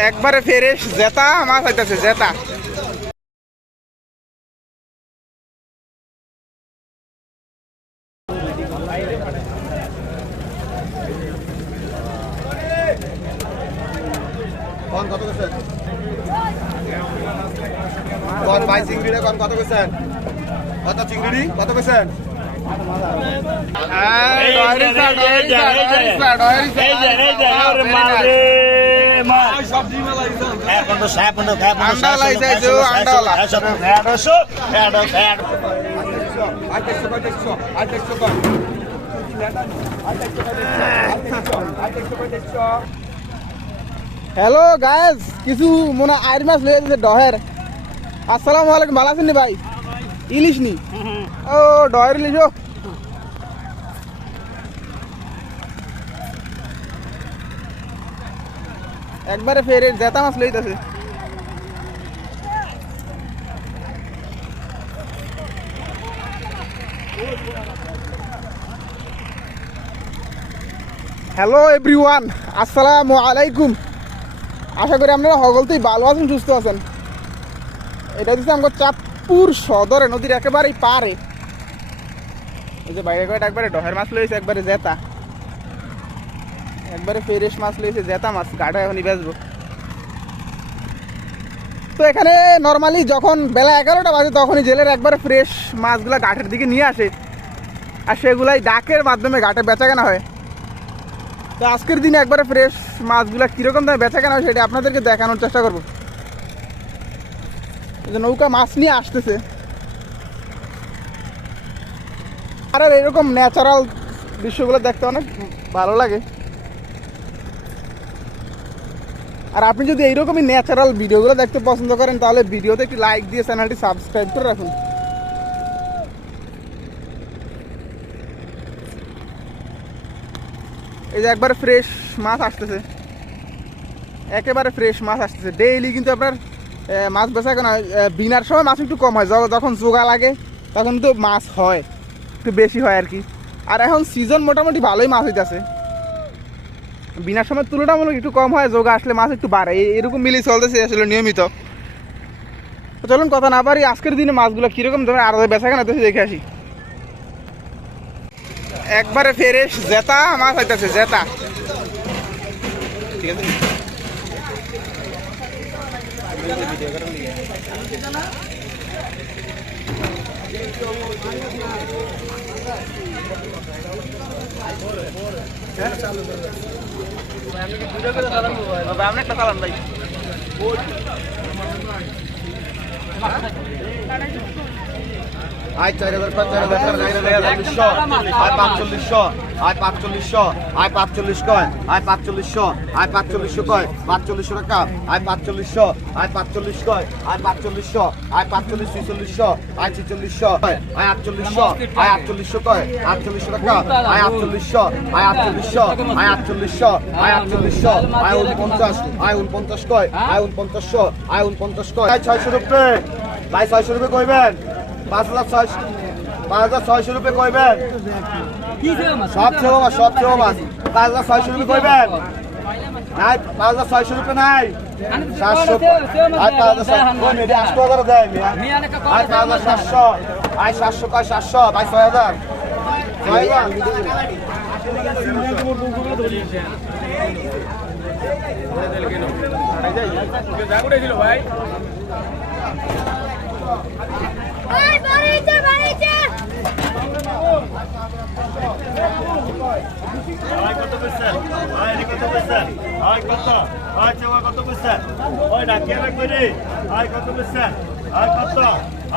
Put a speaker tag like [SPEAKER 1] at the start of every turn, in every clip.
[SPEAKER 1] একবারে ফ্রেশ জেতা মাছ হইতাছে জেতা
[SPEAKER 2] কত গেছেন কোন ভাই চিংড়ি কোন কত গেছেন কত চিংড়ি কত গেছেন
[SPEAKER 1] এই যে
[SPEAKER 2] দেখছ কয়
[SPEAKER 1] হ্যালো গায়েস কিছু মনে আয়ের মাছ লেগে যাচ্ছে ডহের আসসালামু আলাইকুম ভালো আছেন নি ভাই ইলিশ নি ও ডহের ইলিশ একবারে ফেরে জেতা মাছ লইতেছে। হ্যালো এভরিওয়ান আসসালামু আলাইকুম। আশা করি আপনারা সকলতেই ভালো আছেন, সুস্থ আছেন। এটা হচ্ছে আমার চাঁদপুর সদরে, নদীর একেবারেই পারে এই যে বাইরে কয়েকটা একবারে ডহের মাছ লইছে, একবারে জেতা। একবারে ফ্রেশ মাছ লইছে, জেতা মাছ, গাটা এখনই বেচবো। তো এখানে নর্মালি যখন বেলা এগারোটা বাজে তখনই জেলের একবারে ফ্রেশ মাছগুলা ঘাটের দিকে নিয়ে আসে। আর সেগুলাই ডাকের মাধ্যমে ঘাটে বেচা কেনা হয়। তো আজকের দিনে একবারে ফ্রেশ মাছগুলা কীরকম দামে বেচা কেনা হয় সেটা আপনাদেরকে দেখানোর চেষ্টা করব। নৌকা মাছ নিয়ে আসতেছে। আর এরকম ন্যাচারাল দৃশ্যগুলো দেখতে অনেক ভালো লাগে। আর আপনি যদি এইরকমই ন্যাচারাল ভিডিওগুলো দেখতে পছন্দ করেন, তাহলে ভিডিওতে একটি লাইক দিয়ে চ্যানেলটি সাবস্ক্রাইব করে রাখুন। এই যে একবার ফ্রেশ মাছ আসতেছে। একেবারে ফ্রেশ মাছ আসতেছে। ডেইলি কিন্তু আপনার মাছ বেচা কেন বিনার সময় মাছ একটু কম হয়। যখন জোগা লাগে, তখন তো মাছ হয়। একটু বেশি হয় আর কি। আর এখন সিজন মোটামুটি ভালোই মাছ হইতেছে। বিনার সময় তুলনামূলক একটু কম হয়, যোগা আসলে মাছ একটু বাড়ে। এরকম মিলিয়ে চলতেছে আসলে নিয়মিত। চলুন কথা না পারি আজকের দিনে মাছগুলো কীরকম ধরে আর বেচা কেনা দেখে আসি। একবারে ফ্রেশ জেতা, মাছ হইতেছে জেতা। ঠিক আছে? আপনি একটা চালান ভাই
[SPEAKER 2] আয় চার হাজার চার হাজার আয় পাঁচচল্লিশশো আয় পাঁচচল্লিশশো আয় পাঁচচল্লিশ কয় আয় পাঁচচল্লিশশো আয় পাঁচচল্লিশশো কয় পাঁচচল্লিশশো টাকা আয় পাঁচচল্লিশশো আয় পাঁচচল্লিশ কয় আয় পাঁচচল্লিশশো আয় পাঁচচল্লিশ ছিচল্লিশশো আয় ছিচল্লিশশো আয় আটচল্লিশশো আয় আটচল্লিশশো কয় আটচল্লিশশো টাকা আয় আটচল্লিশশো আয় আটচল্লিশশো আয় আটচল্লিশশো আয় আটচল্লিশশো আয় উনপঞ্চাশ আয় উনপঞ্চাশ কয় আয় উনপঞ্চাশশো আয় উনপঞ্চাশ কয় আয় ছয়শো রুপে ভাই ছয়শো রুপে কইবেন পাঁচ হাজার ছয়শো পাঁচ হাজার ছয়শো রুপে কইবেন? সব ছেও মাছ সব ছেও মাছ। পাঁচ হাজার ছয়শো রুপে কইবেন? নাই পাঁচ হাজার ছয়শো রুপে নাই। সাতশো আয় পাঁচ হাজার আটশো হাজার দেয় আয় পাঁচ হাজার সাতশো। আয় সাতশো কয় সাতশো ভাই ছয় হাজার। ছয় হাজার?
[SPEAKER 3] ভাই।
[SPEAKER 4] আয় কত? আয় চেওয়া কত বেচছেন? ওই ডাকিয়ে রাখবে রে। আয় কত বেচছেন? আয় কত?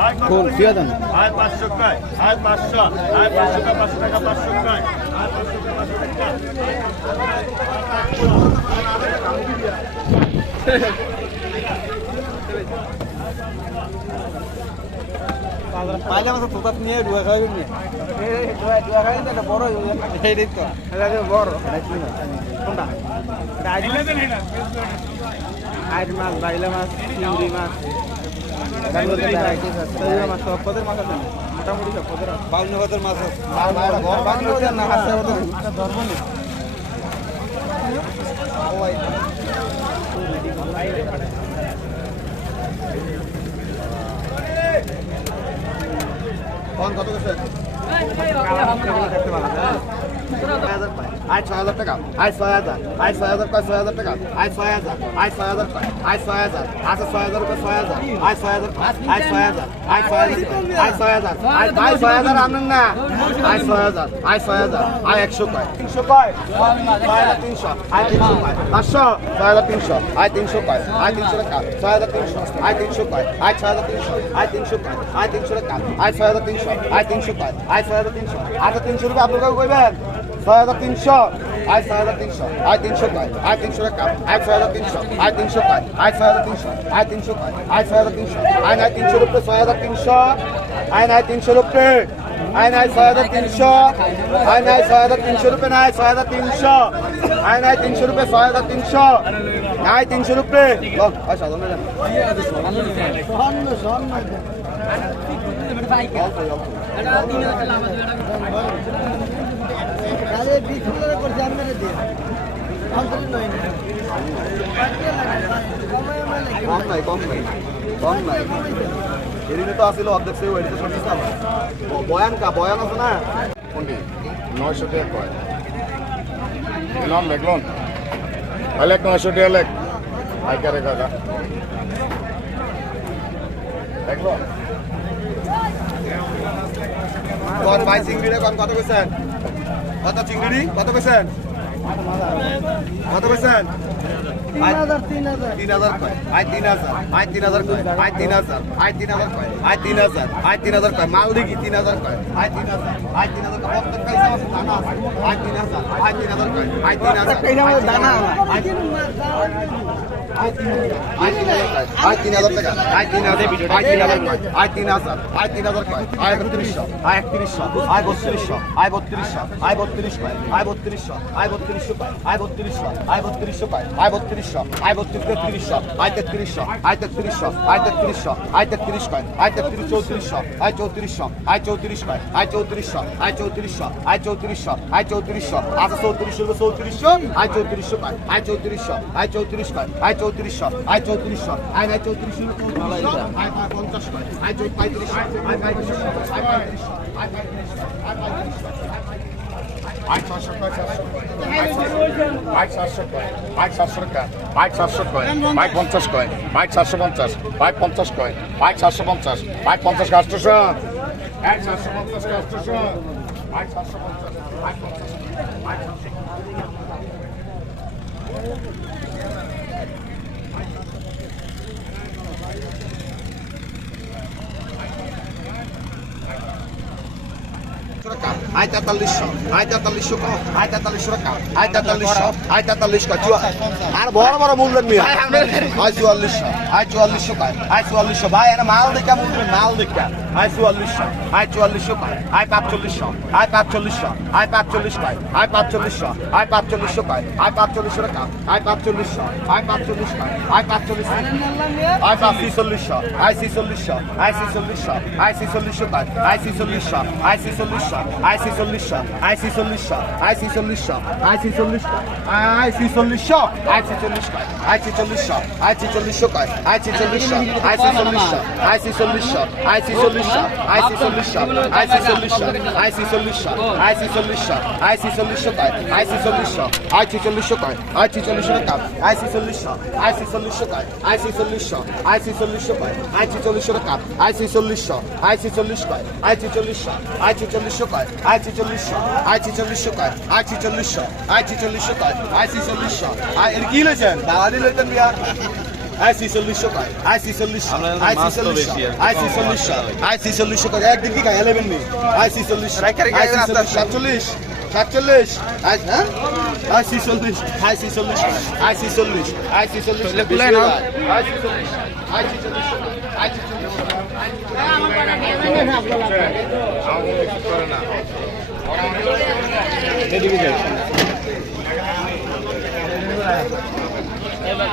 [SPEAKER 4] আয় কত বেচছেন? আয় পাঁচশো কয়? আয় পাঁচশো। আয় পাঁচশো কয়? পাঁচশো টাকা পাঁচশো কয়? আয় পাঁচশো কয়? পাঁচশো টাকা।
[SPEAKER 2] পাইলে মাছ তোতা নিয়ে ডুয়া খাওয়াবি নিয়ে
[SPEAKER 1] বড়
[SPEAKER 2] এইটাই তো
[SPEAKER 1] বড় মাছ বাইলা মাছ চিংড়ি মাছ মাছ মাছ আছে মোটামুটি সব পদের
[SPEAKER 2] বাউন্ন মাছ আছে
[SPEAKER 1] না
[SPEAKER 2] কোন কত দেখতে পাবেন আয় ছয় হাজার টাকা আয় ছয় হাজার আয় ছয় হাজার কয় ছয় হাজার টাকা আয় ছয় হাজার আয় ছয় হাজার কয় আয় ছয় হাজার আচ্ছা ছয় হাজার কয় ছয় হাজার আয় ছয় হাজার আয় ছয় হাজার আয় ছয় হাজার আয় ছয় হাজার আয় ছয় হাজার আনেন না আয় ছয় হাজার আয় ছয় হাজার আয় একশো কয় তিনশো কয় তিনশো আয় তিনশো কয় পাঁচশো ছয় হাজার তিনশো আয় তিনশো কয় আয় তিনশো টাকা ছয় হাজার তিনশো আয় তিনশো কয় আয় ছয় হাজার তিনশো আয় তিনশো কয় আয় তিনশো টাকা আয় ছয় হাজার তিনশো আয় তিনশো কয় আয় ছয় হাজার তিনশো আচ্ছা তিনশো রুপয়ে আপনার কইবেন ছয় হাজার তিনশো আয় ছয় হাজার তিনশো আয় তিনশো কয় আয় তিনশো টাকা আয় ছয় হাজার তিনশো আয় তিনশো কয় আয় ছয় হাজার তিনশো আয় তিনশো কয় আয় ছয় হাজার তিনশো আয় নাই তিনশো রুপয়ে ছয় হাজার তিনশো আয় নাই তিনশো রুপয়ে আয় নাই ছয় হাজার তিনশো আয় নাই ছয় হাজার তিনশো রুপয়ে নাই ছয় হাজার তিনশো আয় নাই তিনশো রুপয়ে ছয় হাজার তিনশো নাই তিনশো রুপয়ে আচ্ছা কম নাই কম নাই কম নাই। এদিকে তো আসলে অর্ধেক সে ওইদিকে সব হিসাব ব- বয়ান কা বয়ান আছে না?
[SPEAKER 5] কোনটি? নয়শো টাকা কয়। লন লেখ লন অলেক নয়শো টাকা লেখ। পাইকারে কাকা। দেখল
[SPEAKER 2] কত কত কইছেন? কত চিংড়ি কত কইছেন কত কইছেন তিন হাজার তিন হাজার কয় আয় তিন হাজার আয় তিন হাজার কয় আয় তিন হাজার আয় তিন হাজার কয় আয় তিন হাজার আয় তিন হাজার কয় মাল দেখি তিন হাজার কয় আয় তিন হাজার আয় তিন হাজার কয় প্রত্যেক পয়সা আছে দানা আছে আয় তিন হাজার আয় তিন হাজার কয় আয় তিন হাজার দানা আয় তিন আয় তিন হাজার টাকা আয় তিন হাজার আয় তিন হাজার আয় তিন হাজার আয় তিন হাজার আয় একত্রিশশো আয় একত্রিশশো আয় বত্রিশশো আয় বত্রিশশো আয় বত্রিশ কয় আয় বত্রিশশো আয় বত্রিশশো কয় আয় বত্রিশশো আয় কয় আয় বত্রিশশো আয় বত্রিশ আয় তেত্রিশশো আয় তেত্রিশশো আয় তেত্রিশশো কয় আয় চৌত্রিশশো আয় চৌত্রিশশো আয় চৌত্রিশ কয় আয় চৌত্রিশশো আয় চৌত্রিশশো আয় চৌত্রিশশো চৌত্রিশশো আচ্ছা চৌত্রিশশো চৌত্রিশশো আয় চৌত্রিশশো আয় চৌত্রিশশো আয় চৌত্রিশ কয় আয় চৌত্রিশশো আয় চৌত্রিশশো আয় নাই চৌত্রিশশো আয় আয় পঞ্চাশ কয় আয় চৌ পঁয়ত্রিশশো আয় পঁয়ত্রিশশো আয় পঁয়ত্রিশশো আয় পঁয়ত্রিশশো আয় পঁয়ত্রিশশো
[SPEAKER 5] কয় চারশো বাইক সাতশো কয় বাইক সাতশো টাকা বাইক সাতশো কয় বাইক পঞ্চাশ কয় বাইক সাতশো পঞ্চাশ বাইক পঞ্চাশ কয় বাইক সাতশো পঞ্চাশ বাইক পঞ্চাশ সাতশো বাইক সাতশো বাইক বাইক সাতশো
[SPEAKER 2] আয় তেতাল্লিশশো আয় তেতাল্লিশশো আয় তেতাল্লিশশো আয় তেতাল্লিশশো আয় তেতাল্লিশশো আর বড় বড় মূল্যের নিয়ে আয় চুয়াল্লিশশো আয় চুয়াল্লিশশো আয় চুয়াল্লিশশো। ভাই এনে মাল দেখা মূল্যের মাল দেখা আয় চুয়াল্লিশশো আয় চুয়াল্লিশশো পায় আয় পাঁচচল্লিশশো আয় পাঁচচল্লিশশো আয় পাঁচচল্লিশ পায় আয় পাঁচচল্লিশশো আয় পাঁচচল্লিশশো পায় আয় পাঁচচল্লিশশো টাকা আয় পাঁচচল্লিশশো আয় পাঁচচল্লিশ পায় আয় পাঁচচল্লিশ আয় পাঁচ ছিচল্লিশশো আয় ছিচল্লিশশো আয় ছিচল্লিশশো আয় ছিচল্লিশশো পায় আয় ছিচল্লিশশো আয় ছিচল্লিশশো আয় ছিচল্লিশশো আয় ছিচল্লিশশো আয় ছিচল্লিশশো আয় ছিচল্লিশশো আয় ছিচল্লিশশো আয় ছিচল্লিশ পায় আয় ছিচল্লিশশো আয় ছিচল্লিশশো পায় আয় ছিচল্লিশশো আয় ছিচল্লিশশো আয় ছিচল্লিশশো আয় ছিচল্লিশশো আয় ছিচল্লিশ চল্লিশ সাত আইসি চল্লিশ সাত আইসি চল্লিশ সাত আইসি চল্লিশ সাত আইসি চল্লিশ সাত আইসি চল্লিশ কয় আইসি চল্লিশ সাত আইসি চল্লিশ কয় আইসি চল্লিশ টাকা আইসি চল্লিশ সাত আইসি চল্লিশ কয় আইসি চল্লিশ সাত আইসি চল্লিশ কয় আইসি চল্লিশ টাকা আইসি চল্লিশ সাত আইসি চল্লিশ কয় আইসি চল্লিশ সাত আইসি চল্লিশ কয় আইসি চল্লিশ সাত আইসি চল্লিশ কয় আইসি চল্লিশ সাত আইসি চল্লিশ কয় আইসি চল্লিশ সাত কি লেছেন বাঙালি লেতেন বিয়া আইসি চল্লিশশো পায় আইসি চল্লিশশো আইসি চল্লিশশো আইসি চল্লিশশো আইসি চল্লিশশো
[SPEAKER 5] করে
[SPEAKER 4] একদিন কি এলেভেন নেই আইসি চল্লিশ সাতচল্লিশ সাতচল্লিশ হ্যাঁ? আইসি চল্লিশ আইসি চল্লিশ আইসি চল্লিশ আইসি চল্লিশ আইসি চল্লিশ আইসি
[SPEAKER 1] চল্লিশ
[SPEAKER 4] আইসি
[SPEAKER 1] চল্লিশ।
[SPEAKER 4] এদিকে
[SPEAKER 1] যাই।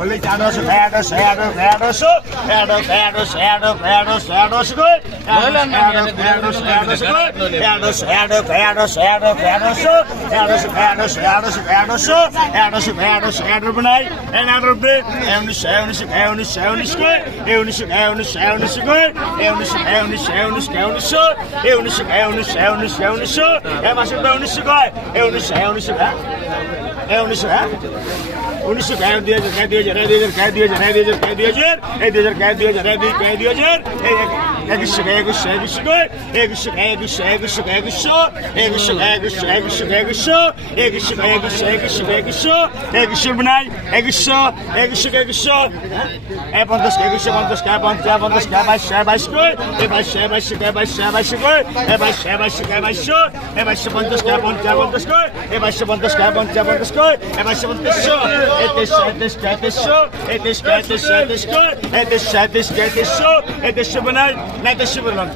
[SPEAKER 4] এক আঠারোশো, এটা হলো বলে এগারোশো এগারোশো এগারোশো এগারোশো এগারোশো এগারোশো এগারোশো এগারোশো কই এগারোশো এগারোশো কই এগারোশো এগারোশো এগারোশো এগারোশো এগারোশো এগারোশো এগারোশো এগারোশো এগারোশো এগারোশো এগারো বানাই এগারো বে উনিশশো উনিশশো উনিশশো উনিশ কই উনিশশো উনিশশো উনিশশো কই উনিশশো উনিশশো উনিশশো উনিশশো উনিশশো উনিশশো উনিশশো উনিশশো এ মাসে উনিশশো কয় উনিশশো উনিশশো হ্যাঁ উনিশশো হ্যাঁ উনিশশো গায়ে দুই হাজার গায়ে দুই হাজার গায়ে দুই হাজার গায়ে দুই হাজার গায়ে দুই হাজার গায়ে দুই হাজার এই দুই হাজার গায়ে দুই হাজার গায়ে দুই গায়ে দুই হাজার একুশশো গায়ে একুশশো একুশশো গায়ে একুশশো গায়ে একুশশো একুশশো গায়ে একুশশো একুশশো গায়ে একুশশো একুশশো গায়ে একুশশো একুশশো গায়ে একুশশো একুশশো গায়ে একুশশো একুশশো বানাই একুশশো একুশশো গায়ে একুশশো এ পঞ্চাশ গায়ে একুশশো পঞ্চাশ গায়ে পঞ্চাশ পঞ্চাশ গায়ে বাইশশো এ বাইশ কই এ বাইশশো এ বাইশশো গায়ে বাইশশো এ বাইশশো কই এ বাইশশো এ বাইশশো গায়ে বাইশশো এ বাইশশো পঞ্চাশ গায়ে পঞ্চাশ পঞ্চাশ কই এ বাইশশো পঞ্চাশ গায়ে পঞ্চাশ পঞ্চাশ কই এ বাইশশো পঞ্চাশশো hit this shot, this shot, this shot, hit this shot, this shot, this shot, hit this shot, this shot, this shot, hit this shot, not not this shot, not.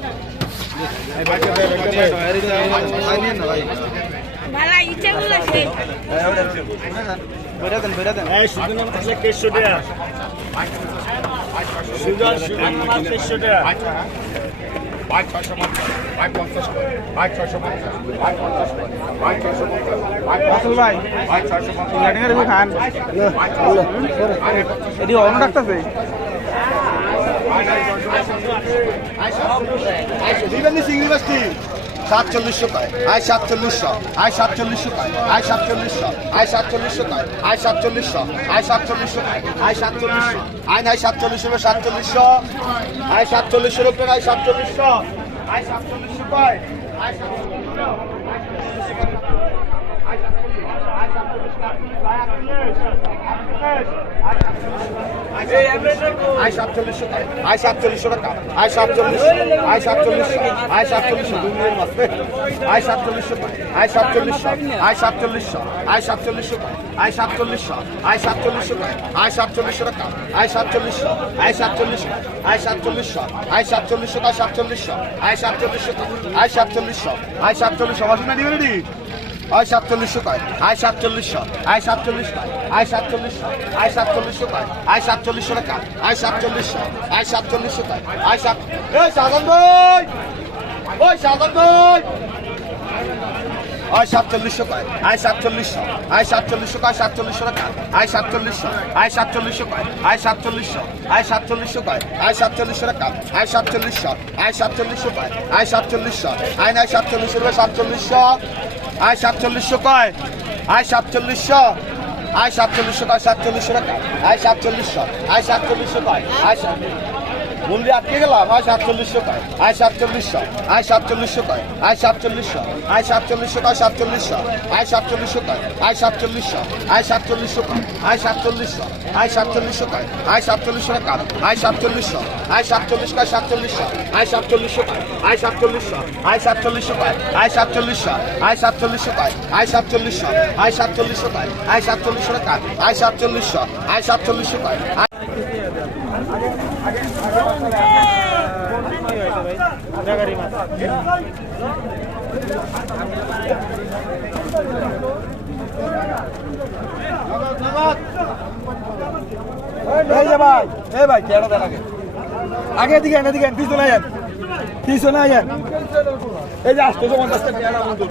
[SPEAKER 3] ভালা ইচ্ছে গুলো সে
[SPEAKER 6] বেড়া দেন বেড়া দেন
[SPEAKER 4] এই
[SPEAKER 1] ভাই ছয়শো পঞ্চাশ ভাই পঞ্চাশ ভাই ছয়শো পঞ্চাশ ভাই পঞ্চাশ ভাই ছয়শো পঞ্চাশ ভাই
[SPEAKER 6] ফসল ভাই
[SPEAKER 1] ভাই ছয়শো পঞ্চাশ
[SPEAKER 6] খান এটি অন্য
[SPEAKER 2] ডাক্তার সিংড়ি বাস সাতচল্লিশশো পায় আয় সাতচল্লিশশো আয় সাতচল্লিশশো পায় আয় সাতচল্লিশশো আয় সাতচল্লিশশো পায় আয় সাতচল্লিশশো আয় সাতচল্লিশশো আয় সাতচল্লিশশো, আয় নাই সাতচল্লিশশো। সাতচল্লিশশো। আয় সাতচল্লিশশো রুপে আয় সাতচল্লিশশো আয় সাতচল্লিশশো পায় আয় সাতচল্লিশশো, আয় সাতচল্লিশশো টাকা আয় সাতচল্লিশশো টাকা আয় সাতচল্লিশশো আয় সাতচল্লিশশো আয় সাতচল্লিশশো দুনিয়ার মাছ। আয় সাতচল্লিশশো আয় সাতচল্লিশশো আয় সাতচল্লিশশো আয় সাতচল্লিশশো আয় সাতচল্লিশশো আয় সাতচল্লিশশো আয় সাতচল্লিশশো টাকা আয় সাতচল্লিশশো আয় সাতচল্লিশশো আয় সাতচল্লিশশো আয় সাতচল্লিশশো আয় সাতচল্লিশশো আয় সাতচল্লিশশো আয় সাতচল্লিশশো আয় সাতচল্লিশশো আমার শুনে দিবে রেডি আয় সাতচল্লিশশো পায় আয় সাতচল্লিশশো আয় সাতচল্লিশশো আয় সাতচল্লিশশো আয় সাতচল্লিশশো পায় আয় সাতচল্লিশশো টাকা আয় সাতচল্লিশশো আয় সাতচল্লিশশো পায় আয় সাত এই সাধন ভাই ওই সাধন ভাই আয় সাতচল্লিশশো পায় আয় সাতচল্লিশশো আয় সাতচল্লিশশো আয় সাতচল্লিশশো টাকা আয় সাতচল্লিশশো আয় সাতচল্লিশশো পায় আয় সাতচল্লিশশো আয় সাতচল্লিশশো পায় আয় সাতচল্লিশশো টাকা আয় সাতচল্লিশশো আয় সাতচল্লিশশো পায় আয় সাতচল্লিশশো আয় নাই সাতচল্লিশশো সাতচল্লিশশো আয় সাতচল্লিশশো কয়? আয় সাতচল্লিশশো। আয় সাতচল্লিশশো কয়, সাতচল্লিশশো টাকা আয় সাতচল্লিশশো। আয় সাতচল্লিশশো কয়? আয় মন্দির আটকে গেলাম আয় সাতচল্লিশশো কয় আয় সাতচল্লিশশো আয় সাতচল্লিশশো কয় আয় সাতচল্লিশশো আয় সাতচল্লিশশো কয় সাতচল্লিশশো আয় সাতচল্লিশশো কয় আয় সাতচল্লিশশো আয় সাতচল্লিশশো কয় আয় সাতচল্লিশশো আয় সাতচল্লিশশো কয় আয় সাতচল্লিশশো টাকা আয় সাতচল্লিশশো আয় সাতচল্লিশ কয় সাতচল্লিশশো আয় সাতচল্লিশশো কয় আয় সাতচল্লিশশো আয় সাতচল্লিশশো কয় আয় সাতচল্লিশশো আয় সাতচল্লিশশো কয় আয় সাতচল্লিশশো আয় সাতচল্লিশশো কয় আয় সাতচল্লিশশো টাকা আয় সাতচল্লিশশো আয় সাতচল্লিশশো কয়
[SPEAKER 6] ভাই, এই ভাই কেন দেন আগে দিকে, এনে দিকে পিছনে আয়েন পিছনে আয়েন এই যে আসতে তো পঞ্চাশ টাকা বন্ধু।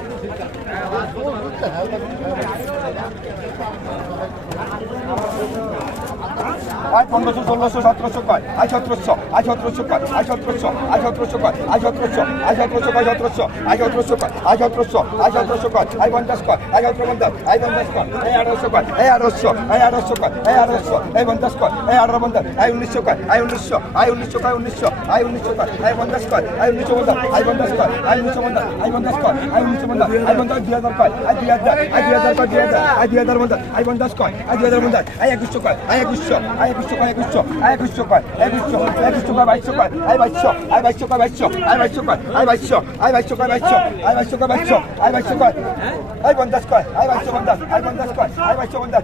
[SPEAKER 6] আয় পনেরোশো ষোলোশো সতেরোশো কয় আয় সতেরোশো আয় সতেরোশো কয় আয় সতেরোশো আয় সতেরোশো কয় আয় সতেরোশো আয় সতেরোশো কয় সতেরোশো আয় সতেরোশো কয় আয় সতেরোশো আয় সতেরোশো কয় আয় পঞ্চাশ কয় আয় সতেরো পঞ্চাশ আয় পঞ্চাশ কয় এই আঠারোশো কয় এই আঠারোশো এই আঠারোশো কয় এই আঠারোশো এই পঞ্চাশ কয় এই আঠারো পঞ্চাশ আয় উনিশশো কয় আয় উনিশশো আয় উনিশশো কয় উনিশশো আয় উনিশশো কয় আয় পঞ্চাশ কয় আয় উনিশশো পঞ্চাশ আয় পঞ্চাশ কয় আয় উনিশশো পঞ্চাশ আয় পঞ্চাশ কয় আয় উনিশশো পঞ্চাশ আয় পঞ্চাশ দুই হাজার কয় আয় দুই হাজার আয় দুই হাজার কয় দুই হাজার আয় দুই হাজার পঞ্চাশ আয় পঞ্চাশ কয় আয় দুই হাজার পঞ্চাশ আয় একুশশো কয় আয় একুশশো আয় একুশশো কয়, একুশশো? আয় একুশশো কয়, একুশশো একুশশো কয়, বাইশশো কয়, আয় বাইশশো আয় বাইশশো কয়, বাইশশো, আয় বাইশশো কয়, আয় বাইশশো আয় বাইশশো কয়, বাইশশো, আয় বাইশশো কয়, বাইশশো, আয় বাইশশো কয়, আয় পঞ্চাশ কয়, আয় বাইশশো পঞ্চাশ, আয় পঞ্চাশ কয়, আয় বাইশশো পঞ্চাশ।